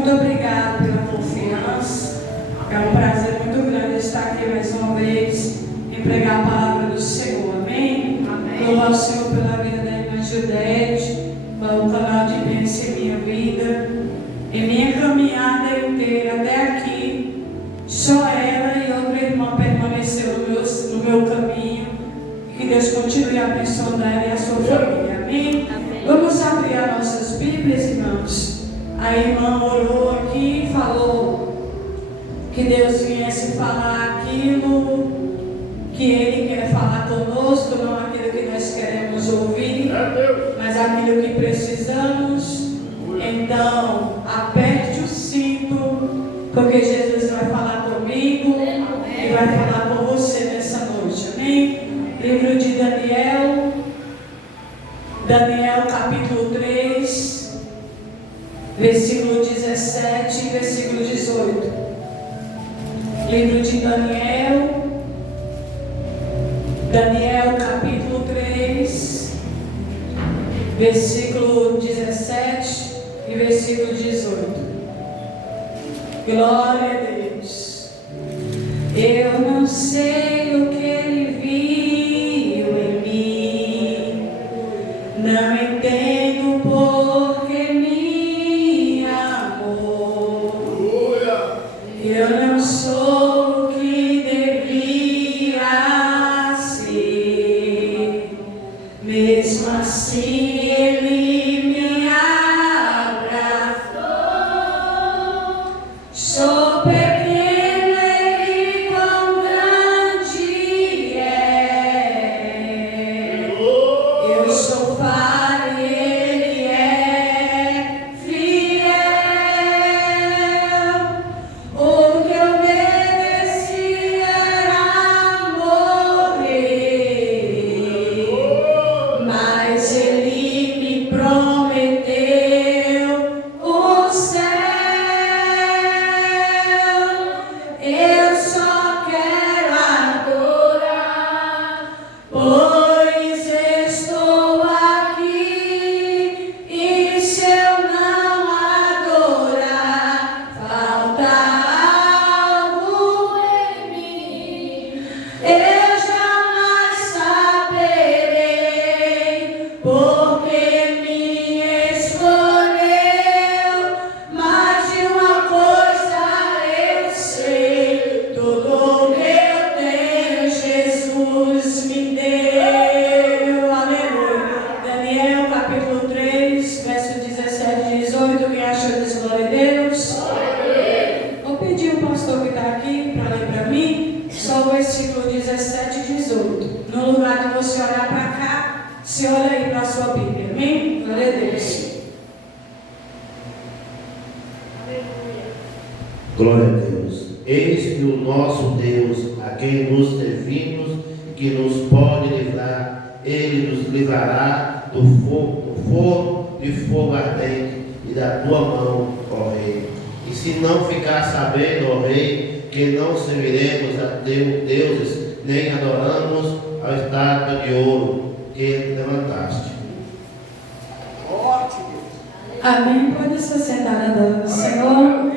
Muito obrigada pela confiança. É um prazer muito grande estar aqui mais uma vez em pregar a palavra do Senhor. Amém? Amém. Louvo ao Senhor pela vida da irmã Judete, pelo canal de bênção em minha vida. Em minha caminhada inteira até aqui, só ela e outra irmã permaneceram no meu caminho. Que Deus continue abençoando ela e a sua família. Amém? Amém. Vamos abrir as nossas Bíblias, irmãos. A irmã orou aqui e falou que Deus viesse falar aquilo que Ele quer falar conosco, não aquilo que nós queremos ouvir, mas aquilo que precisamos. Então, aperte o cinto, porque Jesus vai falar comigo e vai falar com você nessa noite. Amém? Livro de Daniel capítulo 3, versículo 17 e versículo 18. Livro de Daniel capítulo 3, versículo 17 e versículo 18. Glória a Deus. Eu não sei o que Ele viu em mim, não entendo porque me amou. Eu não sou o que devia ser, mesmo assim Ele me abraçou. Sou pequena e quão grande é. Eu sou falha e Ele é fiel. O que eu merecia era morrer, mas Ele me prometeu o céu. Eu só quero adorar, pois estou aqui, e se eu não adorar, falta algo em mim. Eu jamais saberei porque me escolheu, mas de uma coisa eu sei: tudo que eu tenho Jesus me deu. Aleluia. Daniel capítulo 3, verso 17 e 18. Quem achou disso? Glória a Deus. Vou pedir o pastor que está aqui para ler para mim só o versículo 17 e 18. No lugar de você olhar para cá, você olha aí para a sua Bíblia. Amém? Glória a Deus. Glória a Deus. Eis que o nosso Deus, a quem nos servimos, que nos pode livrar, Ele nos livrará do fogo de fogo ardente e da tua mão, ó Rei. E se não ficar sabendo, ó Rei, que não serviremos a teus deuses, nem adoramos a estátua de ouro que levantaste. Amém. Pode se sentar na dor do Senhor.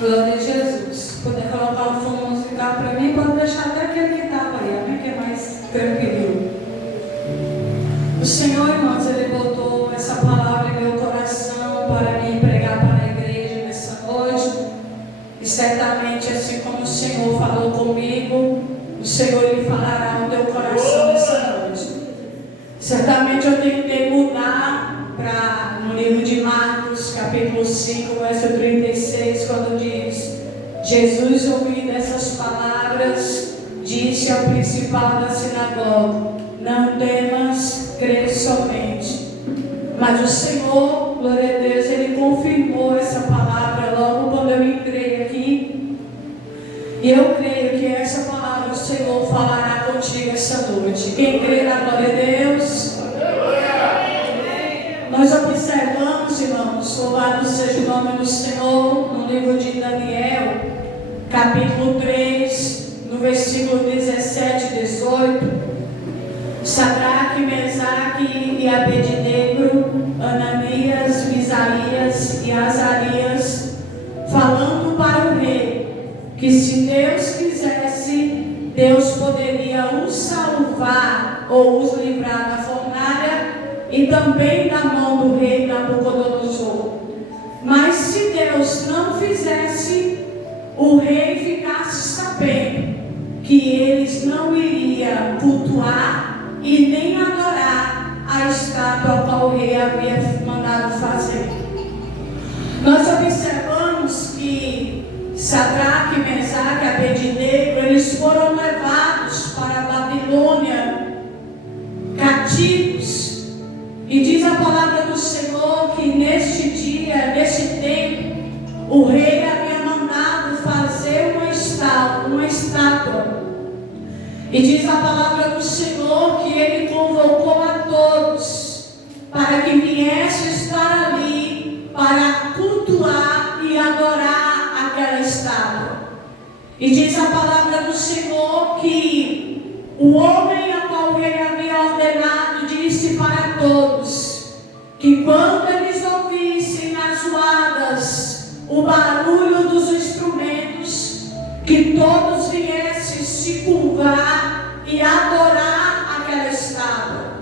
Glória a Jesus. Poder colocar o fundo musical para mim, pode deixar até aquele que estava aí, amém? Que é mais tranquilo. O Senhor, irmãos, Ele botou essa palavra em meu coração para me pregar para a igreja nessa noite. E certamente, assim como o Senhor falou comigo, o Senhor Ele falará no teu coração nessa noite. Certamente eu tentei mudar para no livro de Marcos, capítulo 5, verso 36, quando diz: Jesus, ouvindo essas palavras, disse ao principal da sinagoga: não temas, crê somente. Mas o Senhor, glória a Deus, Ele confirmou essa palavra logo quando eu entrei aqui. E eu creio que essa palavra o Senhor falará contigo essa noite. Quem crê na glória a Deus? Nós observamos, irmãos, louvado seja o nome do Senhor, no livro de Daniel, capítulo 3, no versículo 17 e 18. Sadraque, Mesaque e Abednego e também da mão do rei Nabucodonosor. Mas se Deus não fizesse, o rei ficasse sabendo que eles não iriam cultuar e nem adorar a estátua a qual o rei havia mandado fazer. Nós observamos que Sadraque, Mesaque e Abednego, eles foram levados para a Babilônia cativos. E diz a palavra do Senhor que neste dia, neste tempo, o rei havia mandado fazer uma estátua. E diz a palavra do Senhor que ele convocou a todos para que viessem estar ali para cultuar e adorar aquela estátua. E diz a palavra do Senhor que o homem a qual o rei havia ordenado disse para todos que quando eles ouvissem nas zoadas o barulho dos instrumentos, que todos viessem se curvar e adorar aquela estátua.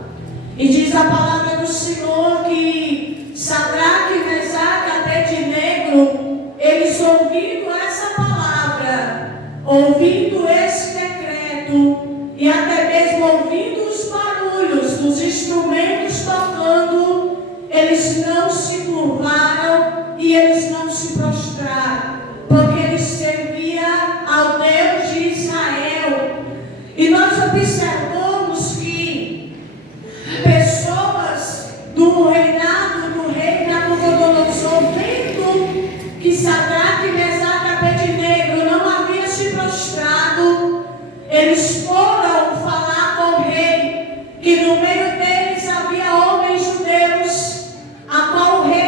E diz a palavra do Senhor que Sadraque, Mesaque e Abednego, eles ouvindo essa palavra, ouvindo esse decreto e até mesmo ouvindo os barulhos dos instrumentos tocando, eles não se curvaram e eles não se prostraram, porque eles serviam ao Deus de Israel. E nós observamos que pessoas do reinado do rei Nabucodonosor, vendo que Sadraque, Mesaque e Abednego não haviam se prostrado, eles foram falar com o rei, que no meio deles havia homens judeus, a qual o rei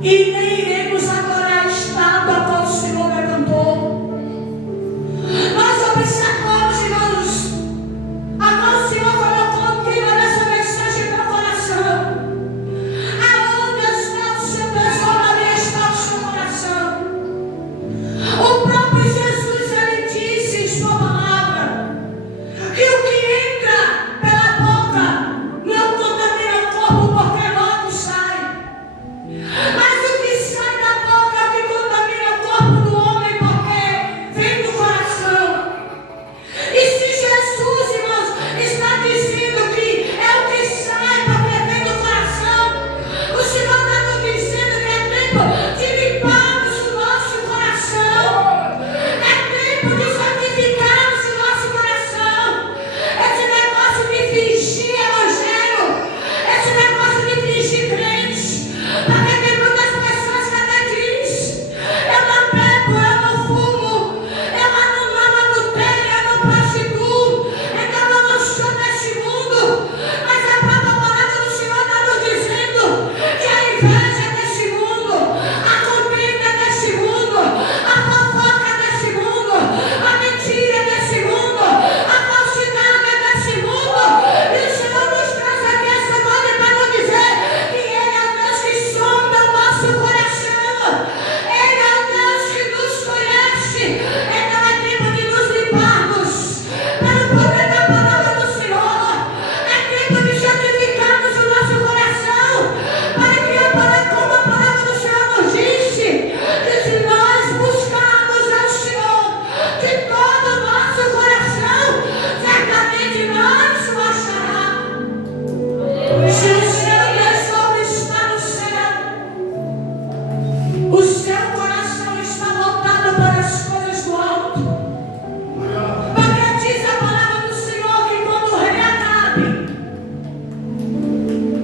e nem iremos adorar a estátua a qual o Senhor levantou. Nós observamos, irmãos, a qual o Senhor colocou o tema dessa mensagem no meu coração. Aonde está o seu tesouro, ali está o seu coração. O próprio Jesus, ele disse em sua palavra que o que entra pela boca não contamina o corpo, porque logo sai. Mas o que sai da boca é o que contamina o corpo do homem, porque vem do coração. E se Jesus, irmãos, está dizendo que é o que sai porque vem do coração, o Senhor está nos dizendo que é tempo de limparmos o nosso coração. É tempo de santificarmos o nosso coração. Esse negócio de fingir evangelho, esse negócio de fingir crente, porque tem muitas pessoas que até dizem: eu não bebo, eu não fumo, eu não adultério, eu não prostituo, então eu não sou desse mundo. Mas a própria palavra do Senhor está nos dizendo que a inveja é desse mundo, a contenda é desse mundo, a fofoca é desse mundo, a mentira é desse mundo, a falsidade é desse mundo. E o Senhor nos traz aqui essa noite para nos dizer que Ele é o Deus que sonda o nosso coração. Ele é o Deus que nos conhece. Então é tempo de nos limparmos pelo poder da palavra do Senhor. É tempo de santificarmos o nosso coração, para que, como a palavra do Senhor nos disse, que se nós buscarmos ao Senhor de todo o nosso coração, certamente nós o achará. Se o seu tesouro está no céu, o seu coração está voltado para as coisas do alto. Porque diz a palavra do Senhor que quando o rei Acabe,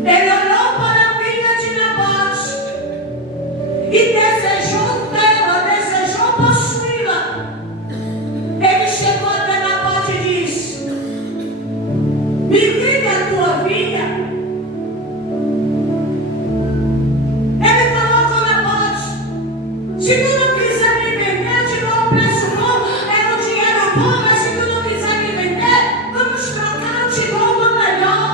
ele olhou para a vinha de Nabote e desejou tê-la, desejou possuí-la. Ele chegou até Nabote e disse: me vende a tua vinha. Ele falou com Nabote: se tu não quiser me vender, eu te dou um preço bom, é um dinheiro bom, mas se tu não quiser me vender, vamos trocar, eu te dou uma melhor.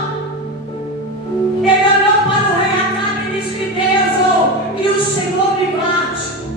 Ele olhou para o rei Acabe e disse: que Deus, que o Senhor me guarde.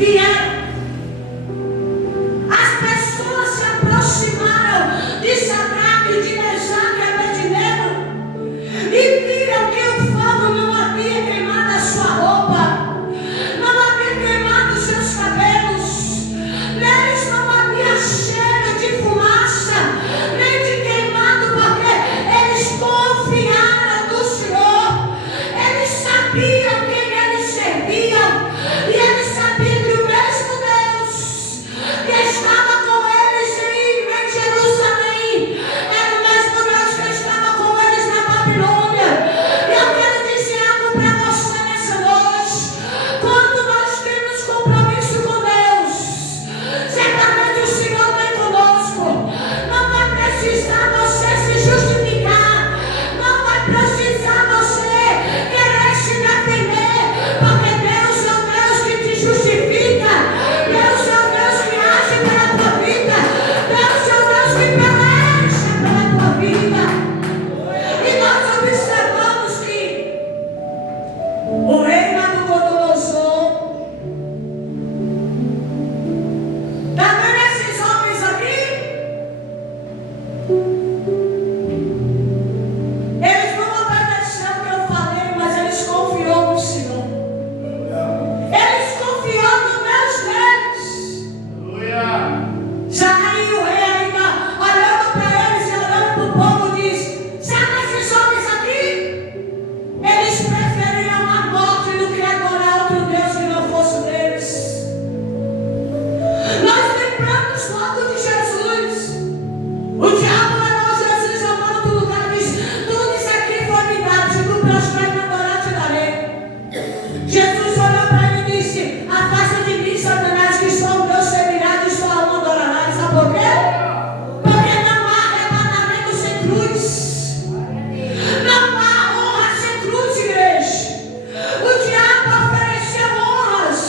vieram. As pessoas se aproximaram de Sadraque, de Mesaque e Abednego e viram que o fogo não havia queimado a sua roupa, não havia queimado os seus cabelos, neles não havia cheiro de fumaça, nem de queimado, porque eles confiaram no Senhor. Eles sabiam quem eles serviam e eles sabiam que o mesmo Deus que estava com eles em Jerusalém era o mesmo Deus que estava com eles na Babilônia. E eu quero dizer algo para você nessa noite. Quando nós temos compromisso com Deus, certamente o Senhor vem conosco. Não vai precisar você se justificar, não vai precisar você querer se defender, porque Deus é o Deus que te justifica, Deus é o Deus que age pela tua vida, Deus é o Deus que peleja pela tua vida. E nós observamos que o rei Nabucodonosor, tá vendo esses homens aqui? Eles não obedeceram o que eu falei, mas eles confiaram no Senhor. Eles confiaram no Deus deles. Já aí o rei ainda olhando para eles e olhando para o povo diz: sabe esses homens aqui? Eles preferiam a morte do que adorar outro Deus que não fosse o deles. Nós lembramos logo de Jesus. O diabo levou Jesus a um outro lugar e disse: tudo isso aqui foi me dado, se tu prostrar e me adorar, te darei. Jesus olhou para ele e disse: afasta de mim, Satanás, que só o Deus servirá e só a um adorará. Sabe por quê? Porque não há arrebatamento sem cruz. Não há honra sem cruz, igreja. O diabo ofereceu honras,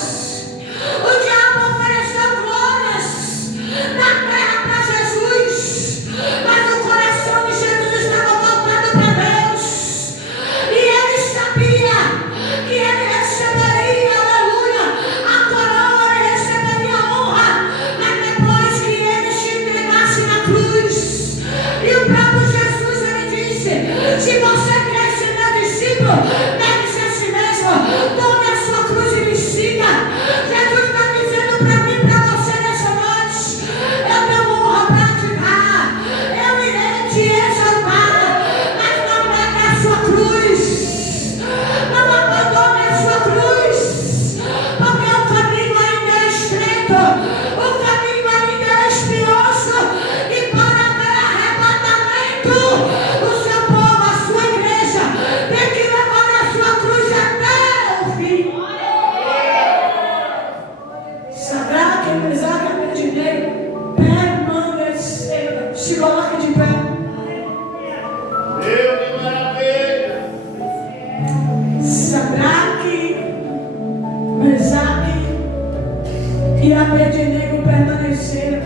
o diabo ofereceu glórias na terra para Jesus, mas o coração de Jesus estava voltado para Deus. E ele sabia que ele receberia, aleluia, a coroa, ele receberia a honra, mas depois que ele se entregasse na cruz. E o próprio Jesus, ele disse: se você quer ser meu discípulo, negue-se a si mesmo, tome a sua cruz e me siga. Jesus está dizendo para mim e para você nessa noite: eu tenho honra para te dar, eu irei te exaltar, mas não negue a sua cruz, não abandone a sua cruz, porque o caminho ainda é estreito, o caminho ainda é espinhoso, e para ter arrebatamento, o seu povo, a sua igreja, tem que levar a sua cruz até o fim. Sadraque, Mesaque e Abednego permaneceram. Se coloque de pé. Sadraque, Mesaque e Abednego permaneceram.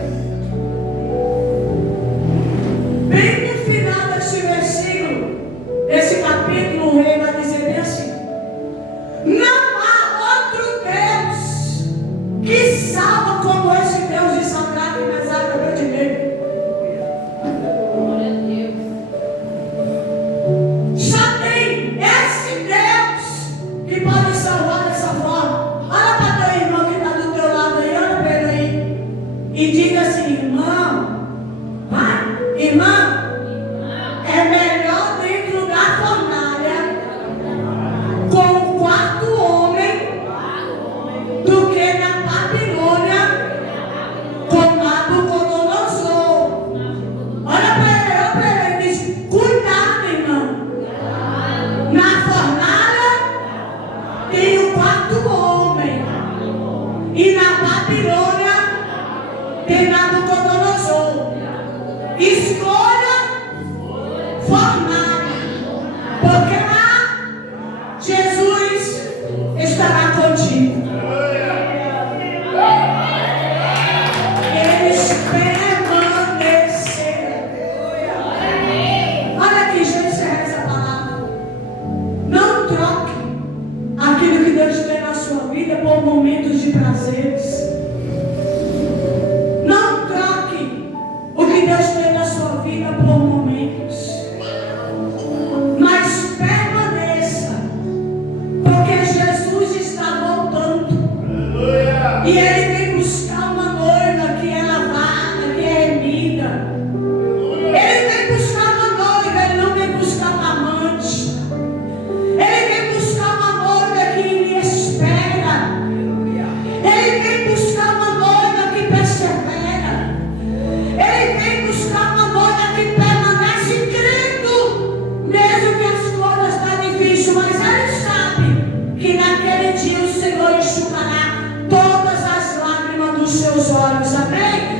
Bem no final desse versículo, esse capítulo, o rei vai dizer bem assim: não há outro Deus que salva como esse Deus de Sadraque, Mesaque e Abednego. Só tem esse Deus que pode salvar dessa forma. Olha para teu irmão que está do teu lado aí, olha para ele aí. E diga assim: irmão, vai, irmão, é melhor dentro da fornalha com o quarto homem do que na Babilônia com Nabucodonosor. Olha para ele e diz: cuidado, irmão. Na fornalha tem o quarto homem, e na Babilônia tem Nabucodonosor. Escolha fornalha, porque lá Jesus estará contigo. Eles permaneceram. Olha aqui, deixa eu encerrar essa palavra. Não troque aquilo que Deus tem na sua vida por momentos de prazeres. seus olhos, amém?